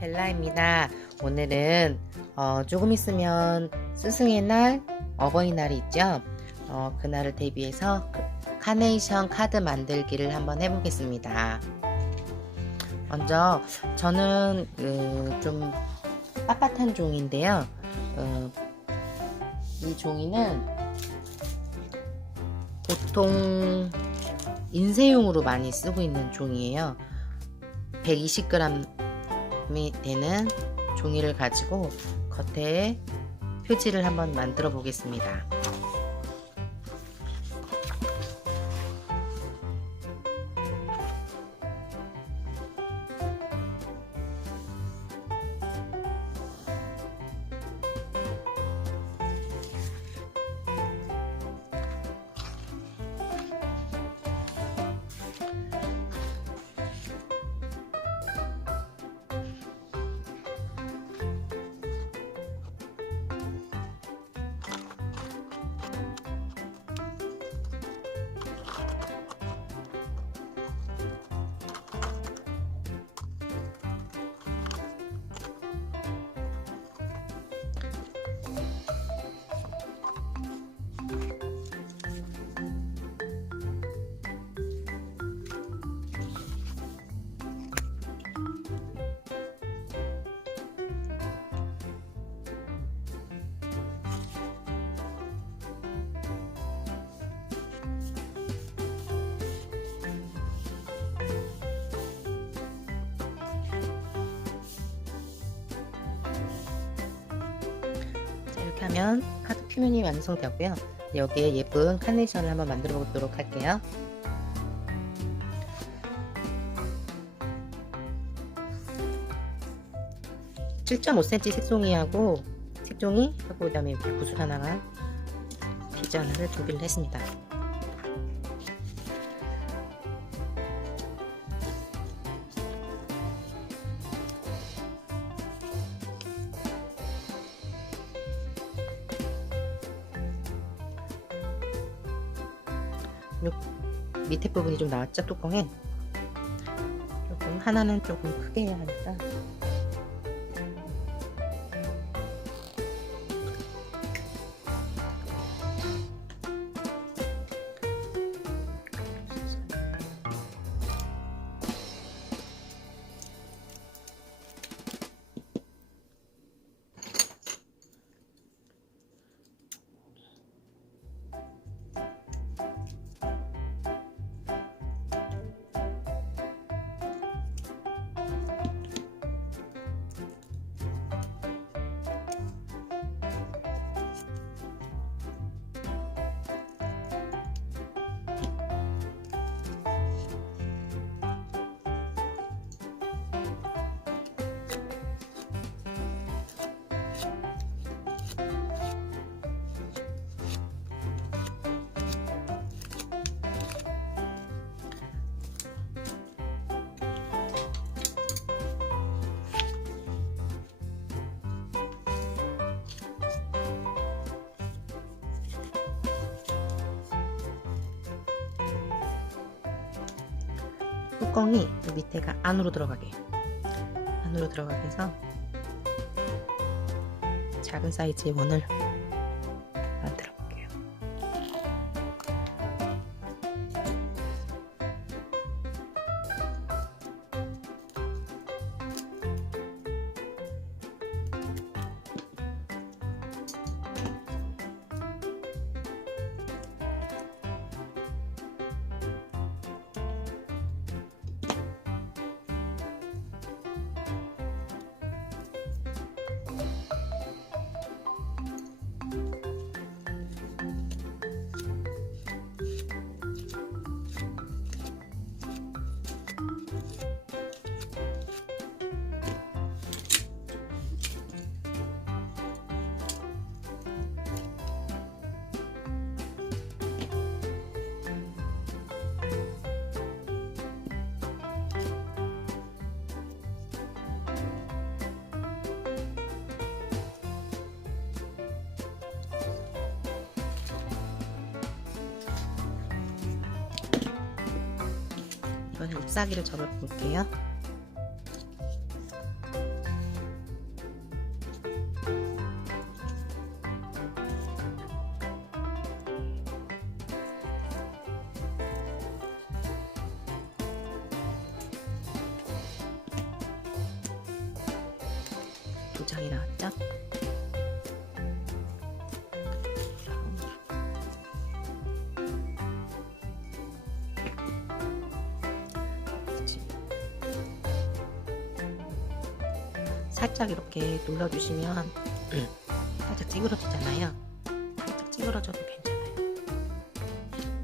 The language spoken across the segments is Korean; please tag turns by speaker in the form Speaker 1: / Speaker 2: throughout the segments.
Speaker 1: 벨라입니다. 오늘은 어, 조금 있으면 스승의 날, 어버이날이 있죠. 어, 그날을 대비해서 그 카네이션 카드 만들기를 한번 해보겠습니다. 먼저 저는 그, 좀 빳빳한 종인데요. 어, 이 종이는 보통 인쇄용으로 많이 쓰고 있는 종이에요. 120g 이 되는 종이를 가지고 겉에 표지를 한번 만들어 보겠습니다. 하면 카드 표면이 완성되었고요. 여기에 예쁜 카네이션을 한번 만들어 보도록 할게요. (7.5cm) 색종이하고 색종이 하고 그다음에 구슬 하나가 비즈 하나를 준비를 했습니다. 밑에 부분이 좀 나왔죠 뚜껑에 조금 하나는 조금 크게 해야 하니까 뚜껑이 이 밑에가 안으로 들어가게. 안으로 들어가게 해서 작은 사이즈의 원을 그러면 잎사귀를 접어 볼게요. 두 장이 나왔죠? 살짝 이렇게 눌러주시면 네. 살짝 찌그러지잖아요. 살짝 찌그러져도 괜찮아요.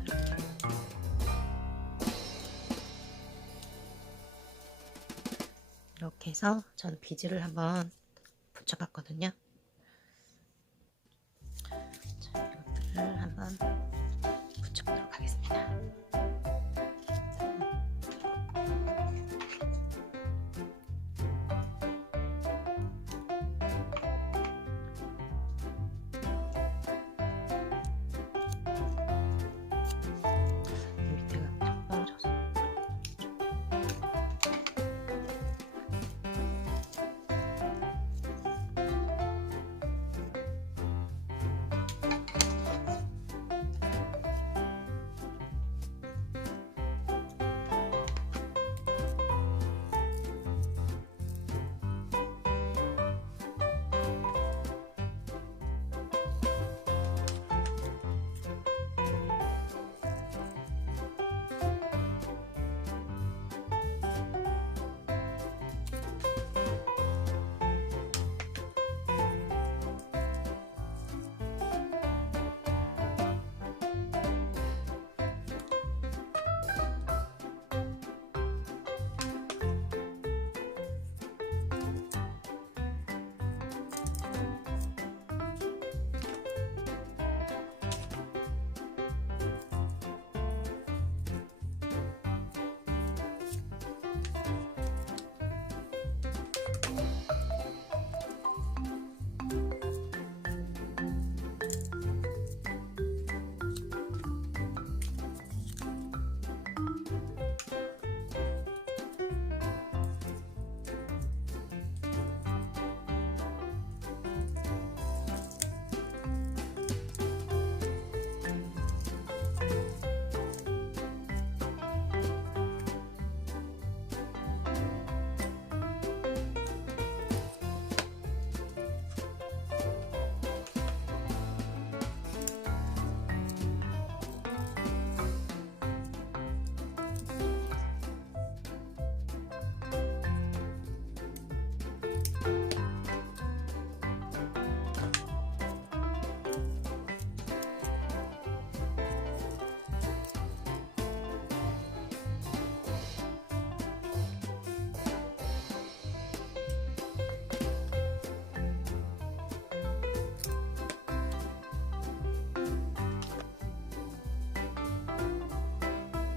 Speaker 1: 이렇게. 이렇게 해서 저는 비즈를 한번 붙여봤거든요. 자, 이것들을 한번